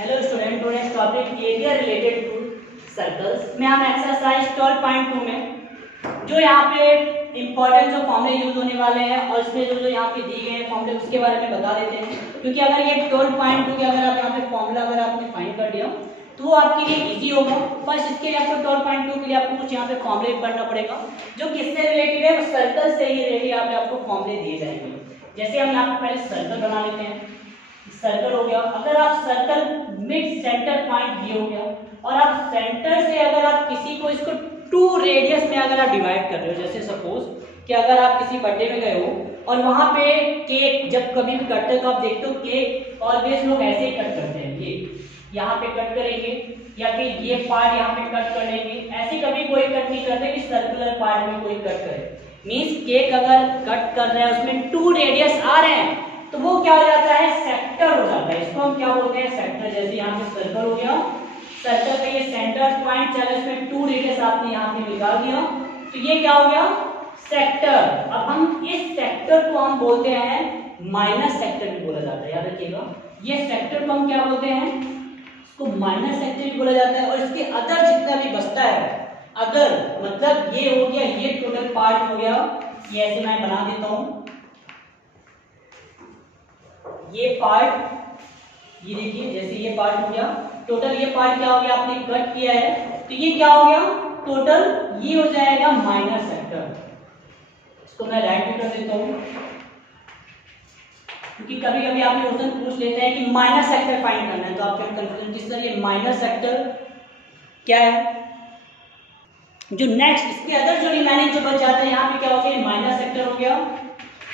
Hello student, today's topic area related to circles में हम exercise 12.2 में जो यहाँ पे इम्पोर्टेंट जो फॉर्मूले यूज होने वाले हैं और इसमें जो यहाँ पे दिए गए हैं फॉर्मूले उसके बारे में बता देते हैं, क्योंकि अगर ये 12.2 के अगर आप यहाँ पे फॉर्मूला अगर आपने फाइंड कर दिया तो वो आपके लिए इजी होगा। फर्स्ट इसके लिए आपको 12.2 के लिए आपको कुछ यहाँ पे फॉर्मूले पढ़ना पड़ेगा जो किससे रिलेटेड है, सर्कल से ही रिलेटेड यहाँ पे आपको फॉर्मूले दिए जाएंगे। जैसे हम यहाँ पे पहले सर्कल बना लेते हैं। सर्कल हो गया, अगर आप सर्कल मिड सेंटर पॉइंट दिए हो गया और आप सेंटर से अगर आप किसी को इसको 2 रेडियस में अगर आप डिवाइड कर रहे हो, जैसे सपोज कि अगर आप किसी बर्थडे में गए हो और वहां पे केक जब कभी भी कटते हो तो आप देखते हो केक ऑलवेज लोग ऐसे ही कट करते हैं, ये यहाँ पे कट करेंगे या फिर ये पार्ट यहाँ पे कट कर लेंगे। ऐसे कभी कोई कट नहीं करते कि सर्कुलर पार्ट में कोई कट करे। मींस केक अगर कट कर रहे हैं उसमें 2 रेडियस आ रहे हैं तो वो क्या हो जाता है, सेक्टर हो जाता है। इसको हम क्या बोलते हैं, सेक्टर। जैसे यहाँ पे सर्कल हो गया, सर्कल का ये सेंटर पॉइंट चले उसमें 2 रेडियस आपने यहाँ पे निकाल दिया तो ये क्या हो गया, सेक्टर। अब हम इस सेक्टर को हम बोलते हैं माइनस सेक्टर भी बोला जाता है, याद रखिएगा। ये सेक्टर को हम क्या बोलते हैं, इसको माइनस सेक्टर भी बोला जाता है। और इसके अदर जितना भी बचता है, अदर मतलब ये हो गया, ये टोटल पार्ट हो गया, ये ऐसे मैं बना देता हूं। ये पार्ट, ये देखिए जैसे ये पार्ट हो गया टोटल, ये पार्ट क्या हो गया, आपने कट किया है तो ये क्या हो गया टोटल, ये हो जाएगा माइनर सेक्टर। इसको मैं राइट में कर देता हूं, क्योंकि कभी कभी आपके क्वेश्चन पूछ लेते हैं कि माइनर सेक्टर फाइंड करना है तो आपके कंफ्यूजन किस तरह, ये माइनर सेक्टर क्या है। जो नेक्स्ट इसके अदर जो रिमेनिंग जो बच जाता है यहाँ पे क्या हो गया, माइनर सेक्टर हो गया।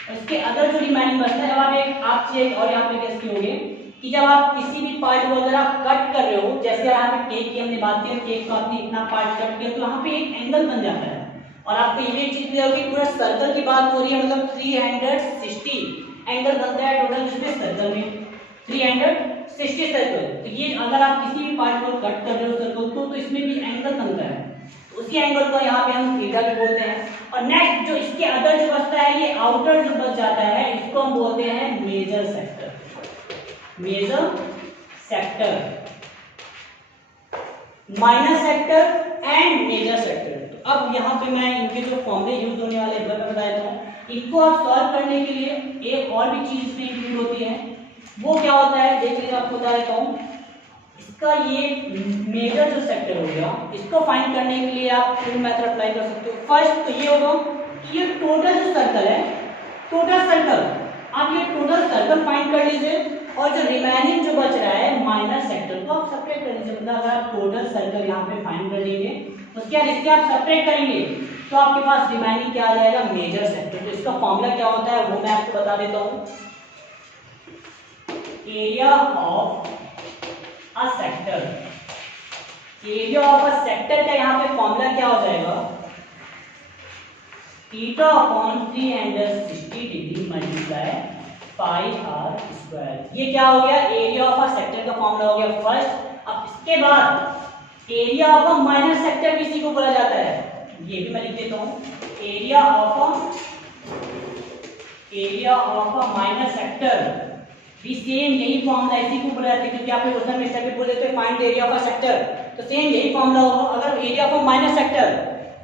इसके अदर जो रिमेनिंग बचता है, अब आप चेक और यहाँ पे कैसे होगे कि जब आप किसी भी पार्ट को अगर आप कट कर रहे हो, जैसे यहाँ पे केक की हमने बात की, केक को आपने इतना पार्ट कट किया तो यहाँ पे एक एंगल बन जाता है। और आपको ये भी चीज क्लियर होगी, पूरा सर्कल की बात हो रही है, मतलब 360 एंगल बनता है टोटल इसमें सर्कल में, 360 सर्कल। तो ये अगर आप किसी भी पार्ट को कट कर रहे हो सर्कल को तो इसमें भी एंगल बनता है, उसी एंगल को यहाँ पे हम थीटा भी बोलते हैं। और नेक्स्ट जो इसके अदर जो बचता है, ये आउटर जो बच जाता है इसको हम बोलते हैं major sector. Major sector, minor sector and major sector. तो अब यहाँ पे मैं इनके जो फॉर्मूले यूज होने वाले हैं मैं बता देता हूँ। इनको आप सॉल्व करने के लिए एक और भी चीज इसमें इंक्लूड होती है, वो क्या होता है देख लीजिए, आपको बता देता हूँ। इसका ये मेजर जो सेक्टर हो गया, इसको फाइंड करने के लिए आप 2 मेथड अप्लाई कर सकते हो। फर्स्ट तो ये होगा कि ये टोटल जो सर्कल है, टोटल सर्कल, आप ये टोटल सर्कल फाइंड कर लीजिए और जो रिमेनिंग जो बच रहा है माइनर सेक्टर को आप सेपरेट कर लीजिए। मतलब अगर आप टोटल सर्कल यहाँ पे फाइंड कर लीजिए उसके बाद इसके आप सेपरेट करेंगे तो आपके पास रिमेनिंग क्या आ जाएगा, मेजर सेक्टर। तो इसका फॉर्मूला क्या होता है वो मैं आपको बता देता हूँ। Area of a sector, area of a sector का यहाँ पे फॉर्मूला क्या हो जाएगा, theta upon 360 degree multiply pi are square. ये क्या हो गया, एरिया ऑफ अ सेक्टर का फॉर्मूला हो गया फर्स्ट। अब इसके बाद area of a minor sector भी इसी को बोला जाता है, ये भी मैं लिख देता हूँ। Area of a minor sector भी सेम यही फॉर्मूला इसी को बोला जाता है, क्योंकि आपके क्वेश्चन में स्टेप बोल देते हैं find area of a sector, तो सेम यही फॉर्मूला होगा। अगर area of a minor sector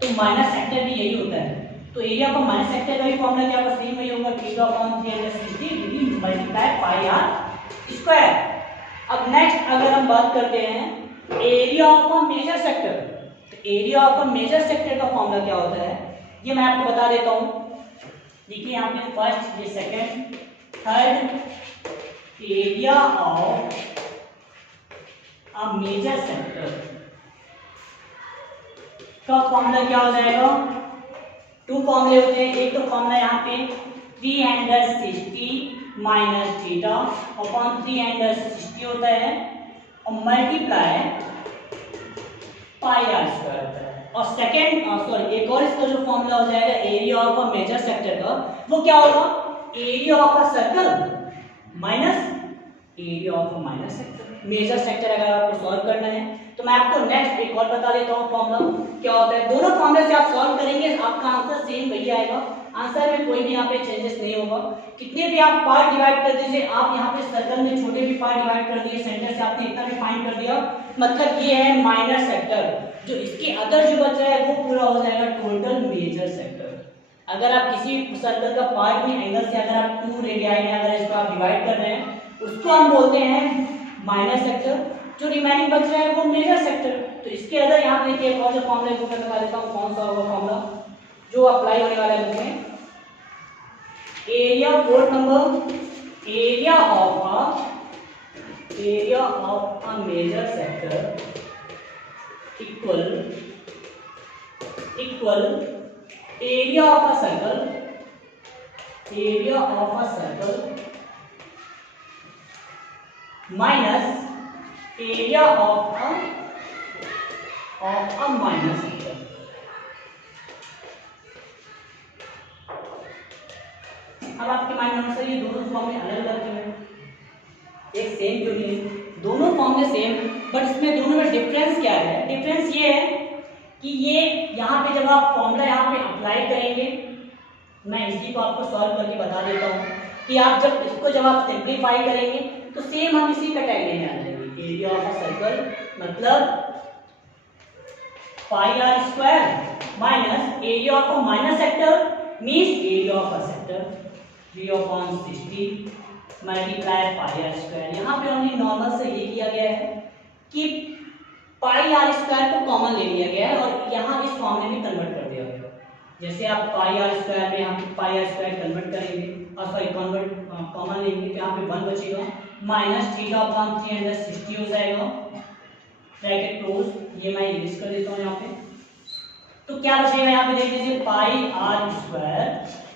तो माइनर सेक्टर भी यही होता है, तो area of a minor sector का भी फॉर्मूला क्या होगा, सेम वही होगा, theta upon 360 degree multiply pi are square. अब नेक्स्ट अगर हम बात करते हैं area of a major sector, तो area of a major sector का फॉर्मूला क्या होता है ये मैं आपको बता देता हूँ। देखिए यहाँ पे फर्स्ट, ये second, third, area of a major sector का फॉर्मूला क्या हो जाएगा, 2 फॉर्मूले होते हैं। एक तो फॉर्मूला यहाँ पे 360 माइनस थीटा अपॉन 360 होता है और मल्टीप्लाई पाई आर स्क्वायर होता है। और सेकंड सॉरी एक और इसका जो फॉर्मूला हो जाएगा area of a major sector का, वो क्या होगा, area of a circle minus area of a minor sector. Major sector अगर आपको सॉल्व करना है तो मैं आपको नेक्स्ट एक और बता देता हूँ फॉर्मूला क्या होता है। दोनों फॉर्मूले से आप सॉल्व करेंगे आपका आंसर सेम वही आएगा, आंसर में कोई भी यहाँ पे चेंजेस नहीं होगा। कितने भी आप पार्ट डिवाइड कर दीजिए, आप यहाँ पे सर्कल में छोटे भी पार्ट डिवाइड कर दिए, सेंटर से आपने इतना भी फाइंड कर दिया, मतलब ये है माइनर सेक्टर। जो इसके अदर जो बच रहा है वो पूरा हो जाएगा टोटल मेजर सेक्टर। अगर आप किसी सर्कल का पार्ट में एंगल से अगर आप 2 रेडियाई में अगर इसको आप डिवाइड कर रहे हैं, उसको हम बोलते हैं माइनर सेक्टर। जो रिमेनिंग बच रहा है वो मेजर सेक्टर। तो इसके अदर यहाँ पे एक और जो फॉर्मूला बुक में बता देता हूँ, कौन सा होगा फॉर्मूला जो अप्लाई होने वाला है बुक में। Area, fourth number, area of a major sector equal area of a circle minus area of a minor sector. अब आपके माइंड में ये दोनों फॉर्मूले अलग अलग क्यों हैं, एक सेम क्यों नहीं है? दोनों फॉर्मूले सेम, बट इसमें दोनों में डिफरेंस क्या है? डिफरेंस ये है कि ये यहाँ पे जब आप फॉर्मूला यहाँ पे अप्लाई करेंगे, मैं इसी को आपको सॉल्व करके बता देता हूँ कि आप जब इसको जब आप सिंप्लीफाई करेंगे तो सेम हम इसी कैटेगरी में आ जाएंगे। एरिया ऑफ अ सर्कल मतलब pi are square minus area of a minor sector means area of a sector 3/60 multiply pi are square. यहाँ पे ओनली नॉर्मल से ये किया गया है कि पाई आर स्क्वायर को कॉमन ले लिया गया है और यहाँ इस फॉर्मूले में कन्वर्ट कर दिया गया। जैसे आप पाई आर स्क्वायर में यहाँ पे पाई आर स्क्वायर कन्वर्ट करेंगे और सॉरी कन्वर्ट कॉमन लेंगे तो यहाँ पे 1 बचेगा माइनस 3/360 हो जाएगा, ब्रैकेट क्लोज। ये मैं यूज कर देता हूँ यहाँ पे। तो क्या बचेगा यहाँ पे देख लीजिए, pi are square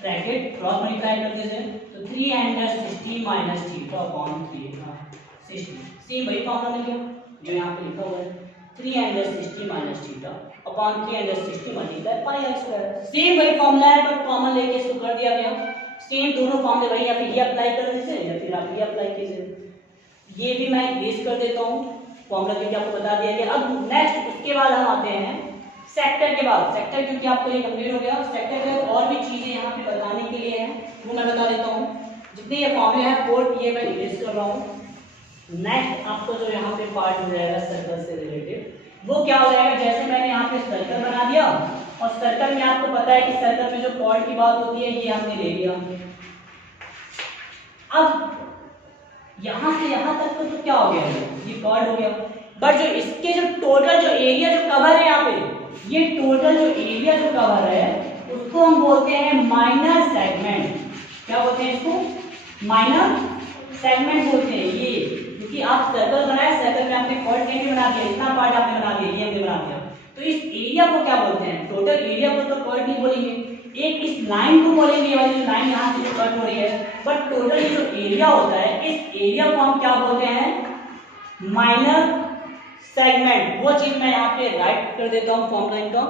bracket cross multiply कर दीजिए तो 360 माइनस 3/360 सेम वही फॉर्मूला मिल गया जो यहाँ पे लिखा हुआ है 360 minus 3/360 multiply pi are square. Same वही फॉर्मूला है बट कॉमन लेके इसको कर दिया गया। सेम दोनों फॉर्मूले वही, या फिर ये अप्लाई कर दीजिए या फिर आप ये अप्लाई कीजिए। ये भी मैं इरेज कर देता हूँ फॉर्मूला क्योंकि आपको बता दिया गया। अब नेक्स्ट उसके बाद हम आते हैं सेक्टर के बाद। सेक्टर क्योंकि आपको ये कंप्लीट हो गया, सेक्टर के बाद और भी चीजें यहाँ पे बताने के लिए हैं वो मैं बता देता हूँ। जितने ये फॉर्मूले हैं फोर्थ ये मैं इरेज कर रहा हूँ। नेक्स्ट आपको जो यहाँ पे पार्ट हो जाएगा सर्कल से रिलेटेड वो क्या हो जाएगा, जैसे मैंने यहाँ पे सर्कल बना दिया और सर्कल में आपको पता है कि सर्कल में जो कॉर्ड की बात होती है ये हमने ले लिया। अब यहाँ से यहाँ तक तो क्या हो गया, ये कॉर्ड हो गया। बट जो इसके जो टोटल जो एरिया जो कवर है यहाँ पे, ये टोटल जो एरिया जो कवर है उसको हम बोलते हैं माइनर सेगमेंट। क्या बोलते हैं इसको? माइनर सेगमेंट बोलते हैं। ये क्योंकि आप सर्कल बनाए, सर्कल में आपने कॉर्ड कैसे बना दिया, इतना पार्ट आपने बना दिया, ये हमने बना दिया, तो इस एरिया को क्या बोलते हैं? टोटल एरिया को तो कॉर्ड नहीं बोलेंगे, एक इस लाइन को बोलेंगे, ये वाली लाइन यहाँ से जो कट हो रही है। बट टोटल ये जो एरिया होता है इस एरिया को हम क्या बोलते हैं? Minor segment. वो चीज मैं यहाँ पे राइट कर देता हूँ फॉर्मूला इनका।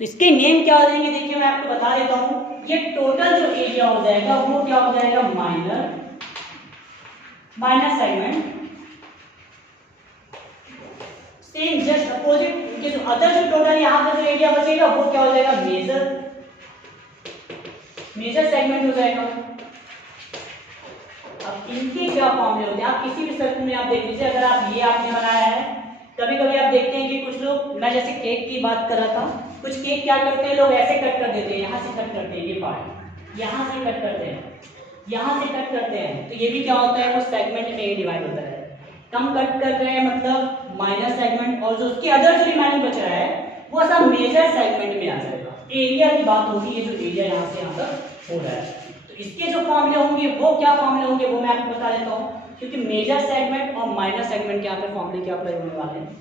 तो इसके नेम क्या हो जाएंगे, देखिए मैं आपको बता देता हूँ। ये टोटल जो एरिया हो जाएगा वो क्या हो जाएगा? Minor segment. Same just opposite के जो अदर जो टोटल यहाँ पर जो एरिया बचेगा वो क्या हो जाएगा? मेजर सेगमेंट हो जाएगा। अब इनके क्या फॉर्मूले होते हैं, आप किसी भी सर्कल में आप देख लीजिए। अगर आप ये आपने बनाया है, कभी कभी आप देखते हैं कि कुछ लोग, मैं जैसे केक की बात कर रहा था, कुछ केक क्या करते हैं लोग ऐसे कट कर देते हैं, यहाँ से कट करते हैं, ये पार्ट यहाँ से कट करते हैं, यहाँ से कट करते हैं, तो ये भी क्या होता है? वो सेगमेंट में डिवाइड होता है। कम कट कर रहे हैं मतलब माइनर सेगमेंट, और जो उसके अदर जो रिमेनिंग बच रहा है वो सब मेजर सेगमेंट में आ जाएगा। एरिया की बात होगी, ये जो एरिया यहाँ से यहाँ तक हो रहा है। तो इसके जो फॉर्मूले होंगे वो क्या फॉर्मूले होंगे वो मैं आपको बता देता हूँ, क्योंकि मेजर सेगमेंट और माइनर सेगमेंट के यहाँ पे फॉर्मूले क्या अप्लाई होने वाले हैं,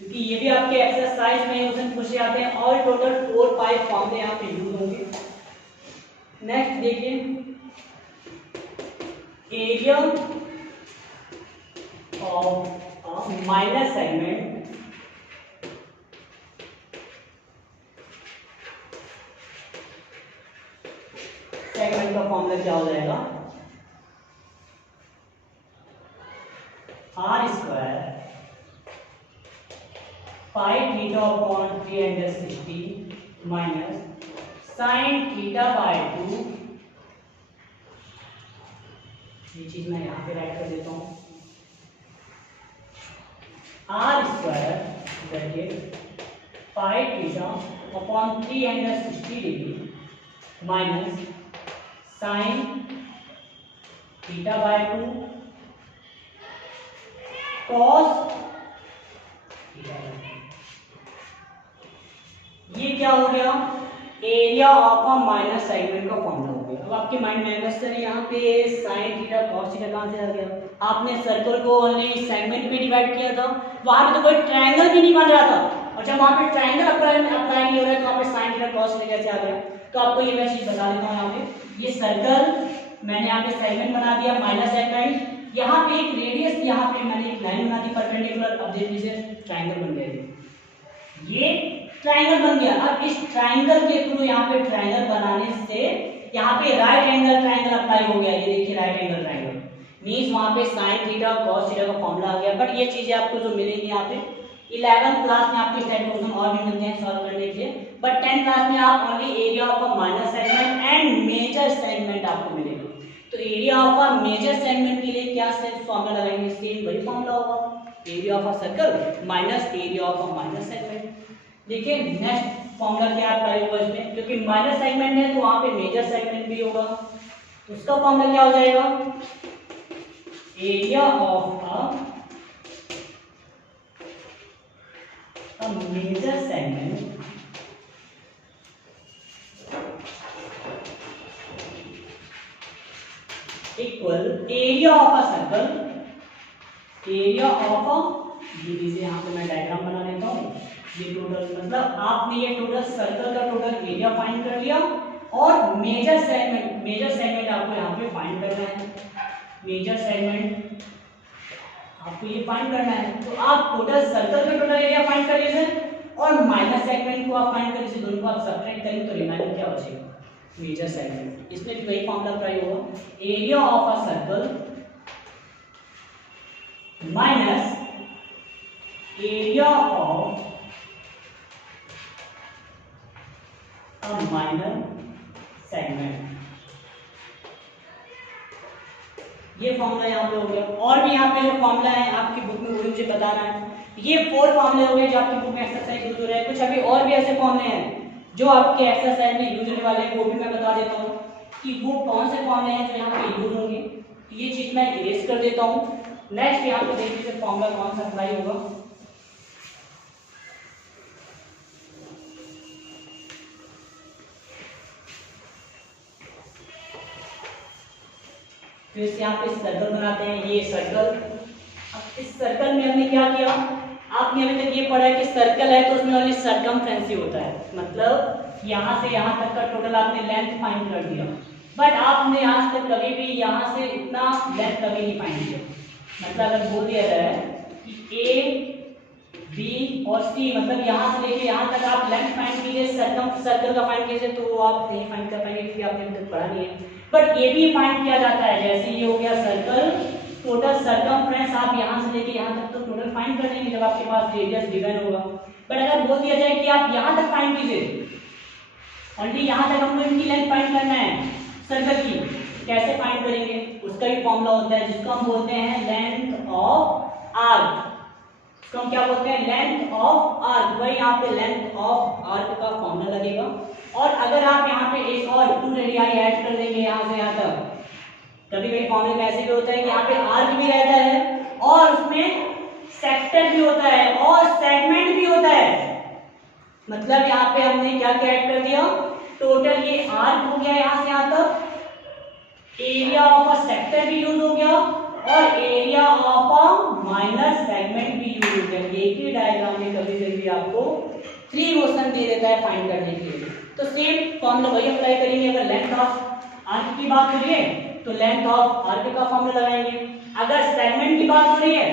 क्योंकि ये भी आपके एक्सरसाइज में उसमें पूछे जाते हैं। और टोटल 4-5 फॉर्मूले यहाँ पे यूज होंगे। नेक्स्ट देखिए, एरिया ऑफ माइनर सेगमेंट का फॉर्मूला क्या हो जाएगा? R square pi theta upon 360 minus sine theta by 2 ये चीज मैं यहाँ पे राइट कर देता हूँ, R square bracket pi theta upon 360 degree minus sine theta by 2 cos theta by 2। ये क्या हो गया, area of a minus segment का फॉर्मूला हो गया। अब आपके माइंड में आएगा सर यहाँ पे साइन थीटा कॉस थीटा कहाँ से आ गया, आपने सर्कल को ओनली सेगमेंट में डिवाइड किया था, वहां पे तो कोई ट्रायंगल भी नहीं बन रहा था, और जब वहां पे ट्रायंगल अप्लाई नहीं हो रहा है तो वहां पे साइन थीटा कॉस थीटा कैसे आ गया। तो आपको ये मैं चीज बता देता हूँ, यहाँ पे ये सर्कल मैंने यहाँ पे सेगमेंट बना दिया माइनस सेगमेंट, यहाँ पे एक रेडियस, यहाँ पे मैंने एक लाइन बना दी परपेंडिकुलर। अब देख लीजिए ट्रायंगल बन गया, ये ट्रायंगल बन गया। अब इस ट्रायंगल के थ्रू यहाँ पे ट्रायंगल बनाने से यहाँ पे राइट एंगल ट्रायंगल अप्लाई हो गया। ये देखिए राइट एंगल ट्रायंगल मींस वहाँ पे साइन थीटा कॉस थीटा का फॉर्मूला आ गया। बट ये चीजें आपको जो मिलेंगी यहाँ पे 11th क्लास में आपको स्टैटिक क्वेश्चन और भी मिलते हैं सॉल्व करने के लिए, बट 10th क्लास में आप only area of a minor segment and major segment आपको मिलेगा। तो area of a major segment के लिए क्या फॉर्मूला लगाएंगे, सेम वही फॉर्मूला होगा, area of a circle minus area of a minor segment. देखिए नेक्स्ट फॉर्मूला क्या अप्लाई होगा इसमें, क्योंकि माइनर सेगमेंट है तो वहां पे मेजर सेगमेंट भी होगा, तो उसका फॉर्मूला क्या हो जाएगा, area of a major segment equal area of a circle, area of a, ये लीजिए यहाँ पे मैं डायग्राम बना लेता हूँ। ये टोटल मतलब आपने ये टोटल सर्कल का टोटल एरिया फाइंड कर लिया, और मेजर सेगमेंट आपको यहाँ पे फाइंड करना है, मेजर सेगमेंट आपको ये फाइंड करना है। तो आप टोटल सर्कल का टोटल एरिया फाइंड कर लीजिए, और माइनस सेगमेंट को आप फाइंड कर लीजिए, दोनों को आप सब्ट्रैक्ट करेंगे तो रिमाइंडर क्या बचेगा, मेजर सेगमेंट। इसमें भी वही फॉर्मूला अप्लाई होगा, area of a circle minus area of a minor segment. ये फॉर्मूला यहाँ पे हो गया। और भी यहाँ पे जो फॉर्मूला है आपकी बुक में वो मुझे बताना है। ये 4 फॉर्मूले हो गए जो आपकी बुक में एक्सरसाइज यूज हो रहा है। कुछ अभी और भी ऐसे फॉर्मूले हैं जो आपके एक्सरसाइज में यूज होने वाले हैं, वो भी मैं बता देता हूँ कि वो कौन से फॉर्मूले हैं जो यहाँ पे यूज होंगे। ये चीज मैं इरेज कर देता हूँ। नेक्स्ट यहाँ पे देखिए से फॉर्मूला कौन सा अप्लाई होगा। फिर से यहाँ पे सर्कल बनाते हैं, ये सर्कल। अब इस सर्कल में हमने क्या किया, आपने अभी तक ये पढ़ा है कि सर्कल है तो उसमें ओनली सरकमफ्रेंस ही होता है, मतलब यहाँ से यहाँ तक का टोटल आपने लेंथ फाइंड कर दिया। बट आपने आज तक कभी भी यहाँ से इतना लेंथ कभी नहीं फाइंड किया। मतलब अगर बोल दिया जाए कि ए बी और सी, मतलब यहाँ से लेके यहाँ तक आप लेंथ फाइंड कीजिए, सर्कल का फाइंड कीजिए, तो वो आप नहीं फाइंड कर पाएंगे क्योंकि आपने अभी तक पढ़ा नहीं है। बट ये भी फाइंड किया जाता है, जैसे ये हो गया सर्कल, टोटल सरकमफ्रेंस आप यहाँ से लेके यहाँ तक तो टोटल फाइंड कर लेंगे जब आपके पास रेडियस गिवन होगा। बट अगर बोल दिया जाए कि आप यहाँ तक फाइंड कीजिए, ओनली यहाँ तक हमको इनकी लेंथ फाइंड करना है सर्कल की, कैसे फाइंड करेंगे, उसका भी फॉर्मूला होता है जिसको हम बोलते हैं लेंथ ऑफ आर्क। इसको हम क्या बोलते हैं, लेंथ ऑफ आर्क। वही यहाँ पे लेंथ ऑफ आर्क का फॉर्मूला लगेगा। और अगर आप यहाँ पे एक और 2 रेडियाई ऐड कर देंगे यहाँ से यहाँ तक, कभी कभी फॉर्मूले में ऐसे भी होता है कि यहाँ पे आर्क भी रहता है और उसमें सेक्टर भी होता है और सेगमेंट भी होता है। मतलब यहाँ पे हमने क्या क्या ऐड कर दिया, टोटल ये आर्क हो गया यहाँ से यहाँ तक, एरिया ऑफ अ सेक्टर भी यूज हो गया और area of a minor segment भी यूज हो गया। एक ही डायग्राम में कभी कभी आपको 3 क्वेश्चन दे देता है फाइंड करने के लिए। तो सेम फॉर्मूला वही अप्लाई करेंगे। अगर लेंथ ऑफ आर्क की बात करिए तो लेंथ ऑफ आर्क का फॉर्मूला लगाएंगे। अगर सेगमेंट की बात हो रही है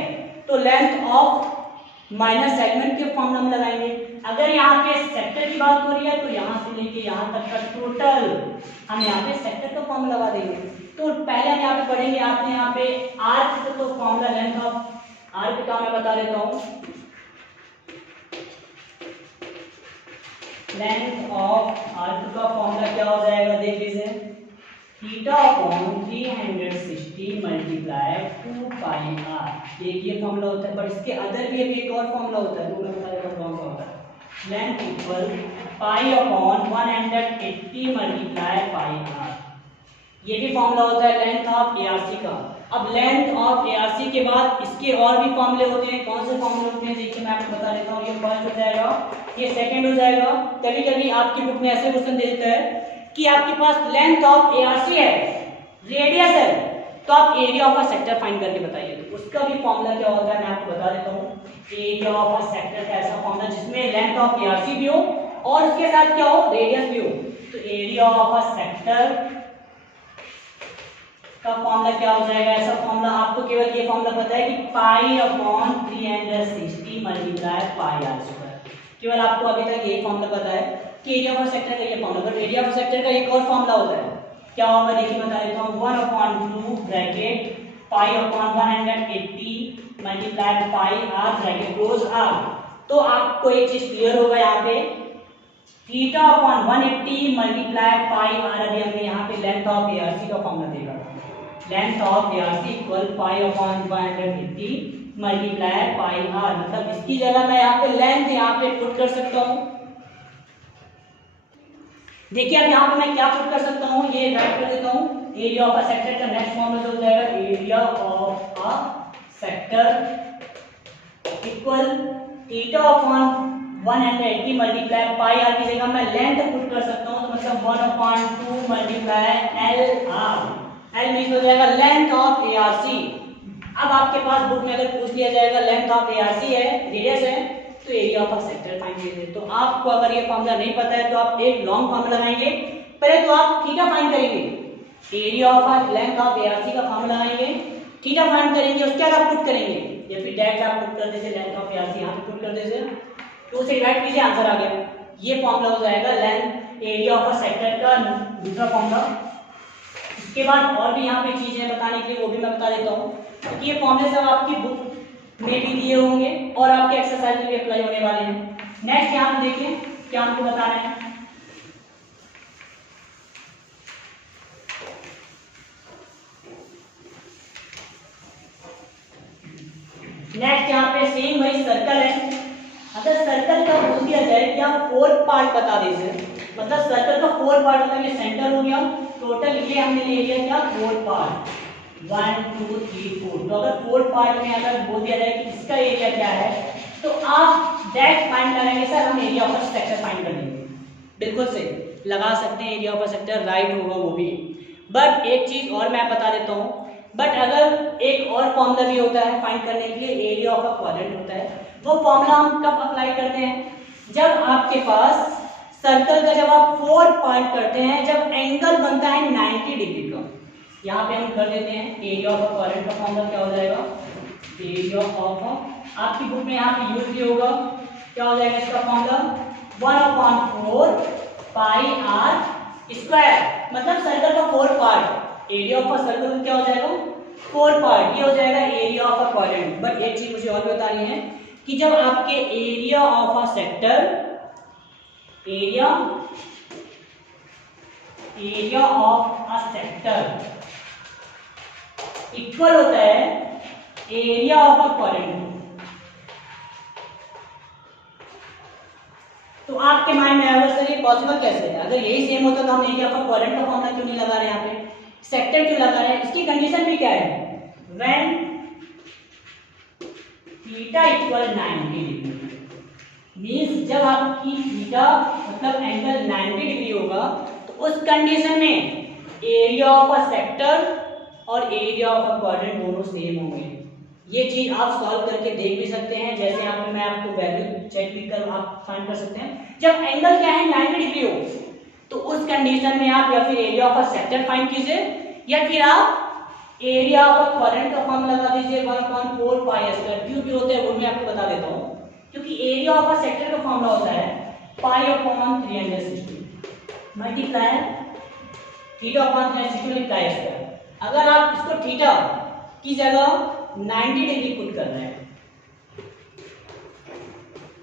तो लेंथ ऑफ माइनस सेगमेंट के फॉर्मूला में लगाएंगे। अगर यहाँ पे सेक्टर की बात हो रही है तो यहाँ से लेके यहाँ तक का टोटल हम यहाँ पे सेक्टर का फॉर्मूला लगा देंगे। तो पहले हम यहाँ पे पढ़ेंगे, आपने यहाँ पे आर्क तो फॉर्मूला लेंथ ऑफ आर्क का मैं बता देता हूँ। लेंथ ऑफ आर्क का फॉर्मूला क्या हो जाएगा, देख लीजिए, थीटा अपॉन 360 × 2 पाई आर, ये फॉर्मूला होता है। बट इसके अदर भी अभी एक और फॉर्मूला होता है, वो मैं बता देता हूँ कौन सा होता है। Length equal pi upon 180 multiply pi R, ये भी फॉर्मूला होता है लेंथ ऑफ एआरसी का। अब लेंथ ऑफ एआरसी के बाद इसके और भी फॉर्मूले होते हैं। कौन से फॉर्मूले होते हैं देखिए मैं आपको बता देता हूँ। ये फर्स्ट हो जाएगा, ये सेकंड हो जाएगा। कभी कभी आपकी बुक में ऐसे क्वेश्चन दे देता है कि आपके पास लेंथ ऑफ एआरसी है, रेडियस है, तो आप area of a sector find करके बताइए। तो उसका भी फॉर्मूला क्या होता है मैं आपको बता देता हूँ। एरिया ऑफ अ सेक्टर का ऐसा फॉर्मूला जिसमें लेंथ ऑफ एआरसी भी हो और उसके साथ क्या हो, रेडियस भी हो। तो एरिया ऑफ अ सेक्टर का फॉर्मूला क्या हो जाएगा, ऐसा फॉर्मूला आपको केवल ये फॉर्मूला पता है कि pi upon 360 multiply pi are square. केवल आपको अभी तक यही फॉर्मूला पता है कि एरिया ऑफ सेक्टर का ये formula. But area of sector का एक और फॉर्मूला होता है, क्या होगा देखिए बता देता हूँ। 1/2 bracket pi upon 180 multiply pi R bracket close R. तो आपको एक चीज क्लियर होगा यहाँ पे, theta upon 180 multiply pi R. अभी हमने यहाँ पे लेंथ ऑफ एआरसी का फॉर्मूला देखा, length of arc equal pi upon 180 multiply pi R. मतलब इसकी जगह मैं यहाँ पे लेंथ यहाँ पे पुट कर सकता हूँ। देखिए अब यहाँ पे मैं क्या पुट कर सकता हूँ, ये राइट कर देता हूँ। एरिया ऑफ अ सेक्टर का नेक्स्ट फॉर्मूला हो जाएगा area of a sector equal theta upon 180 multiply pi R की जगह मैं लेंथ पुट कर सकता हूँ। तो मतलब 1/2 multiply L R. L mean हो जाएगा लेंथ ऑफ एआरसी। अब आपके पास बुक में अगर पूछ लिया जाएगा लेंथ ऑफ एआरसी है, रेडियस है, तो area of a sector find कीजिए। तो आपको अगर ये फॉर्मूला नहीं पता है तो आप एक लॉन्ग फॉर्मूला लगाएंगे। पहले तो आप थीटा फाइंड करेंगे, area of length of arc का फॉर्मूला लगाएंगे, थीटा फाइंड करेंगे, उसके बाद आप पुट करेंगे। या फिर डायरेक्ट आप पुट कर देते लेंथ ऑफ एआरसी यहाँ पे पुट कर देते, तो उसे डिवाइड कीजिए, आंसर आ गया। ये फॉर्मूला हो जाएगा length area of a sector का दूसरा फॉर्मूला। इसके बाद और भी यहाँ पे चीजें बताने के लिए वो भी मैं बता देता हूँ, क्योंकि ये फॉर्मूले सब आपकी बुक में भी दिए होंगे और आपके एक्सरसाइज में भी अप्लाई होने वाले हैं। नेक्स्ट यहाँ पे देखिए क्या हमको बताना है। नेक्स्ट यहाँ पे सेम वही सर्कल है। अगर सर्कल का बोल दिया जाए कि आप 4 पार्ट बता दीजिए, मतलब सर्कल का 4 पार्ट, मतलब ये सेंटर हो गया, टोटल ये हमने ले लिया क्या 4 पार्ट, 1 2 3 4। तो अगर 4 पार्ट में अगर बोल दिया जाए कि इसका एरिया क्या है, तो आप डायरेक्ट फाइंड करेंगे सर हम area of a sector find कर लेंगे। बिल्कुल से लगा सकते हैं area of a sector, right होगा वो भी। बट एक चीज और मैं बता देता हूँ, बट अगर एक और फॉर्मूला भी होता है फाइंड करने के लिए, एरिया ऑफ अ क्वाड्रेंट होता है। वो फॉर्मूला हम कब अप्लाई करते हैं, जब आपके पास सर्कल का जब आप 4 पार्ट करते हैं, जब एंगल बनता है 90 डिग्री का। यहाँ पे हम कर देते हैं एरिया ऑफ अ क्वाड्रेंट का फॉर्मूला क्या हो जाएगा, एरिया ऑफ आपकी बुक में यहाँ पे यूज भी होगा, क्या हो जाएगा इसका फॉर्मूला 1/4 पाई आर स्क्वायर। मतलब सर्कल का 4 part, area of a circle क्या हो जाएगा 4 पार्ट, ये हो जाएगा area of a quadrant. But एक चीज मुझे और भी बतानी है कि जब आपके area of a sector, area of a sector equal होता है एरिया ऑफ अ क्वाड्रेंट, तो आपके माइंड में आएगा सर ये पॉसिबल कैसे है। अगर यही सेम होता तो हम एरिया ऑफ अ क्वाड्रेंट का फॉर्मूला क्यों नहीं लगा रहे हैं, यहाँ पे सेक्टर क्यों लगा रहे हैं। इसकी कंडीशन भी क्या है, when theta equal 90 degree, means जब आपकी थीटा मतलब एंगल 90 डिग्री होगा, तो उस कंडीशन में एरिया ऑफ अ सेक्टर और एरिया ऑफ अ क्वाड्रेंट दोनों सेम होंगे। ये चीज आप सॉल्व करके देख भी सकते हैं, जैसे यहाँ पे मैं आपको वैल्यू चेक भी कर आप फाइंड कर सकते हैं। जब एंगल क्या है 90 डिग्री हो, तो उस कंडीशन में आप या फिर area of a sector find कीजिए, या फिर आप एरिया ऑफ अ क्वाड्रेंट का फॉर्मूला लगा दीजिए 1/4 पाई स्क्वायर। क्यों भी होता है वो मैं आपको बता देता हूँ, क्योंकि एरिया ऑफ अ सेक्टर का फॉर्मूला होता है पाई upon 360 multiply theta upon 360 multiply square. अगर आप इसको थीटा की जगह 90 डिग्री पुट कर रहे हैं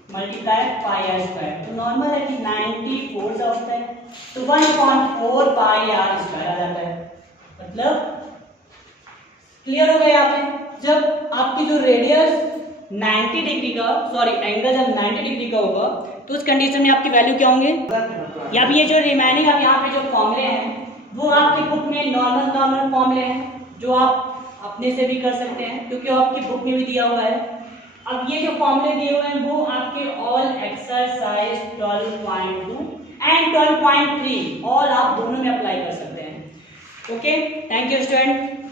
मल्टीप्लाई पाई आर स्क्वायर, तो नॉर्मल है कि 94 सा होता है, तो 1/4 पाई आर स्क्वायर आ जाता है। मतलब क्लियर हो गया यहाँ पे। जब आपकी जो रेडियस 90 डिग्री का एंगल जब 90 डिग्री का होगा तो उस कंडीशन में आपकी वैल्यू क्या होंगे, या भी ये जो रिमेनिंग अब यहाँ पे जो फॉर्मूले हैं वो आपकी बुक में नॉर्मल फॉर्मूले हैं जो आप अपने से भी कर सकते हैं क्योंकि आपकी बुक में भी दिया हुआ है। अब ये जो फॉर्मूले दिए हुए हैं वो आपके ऑल एक्सरसाइज 12.2 एंड 12.3 ऑल आप दोनों में अप्लाई कर सकते हैं। Okay, thank you student.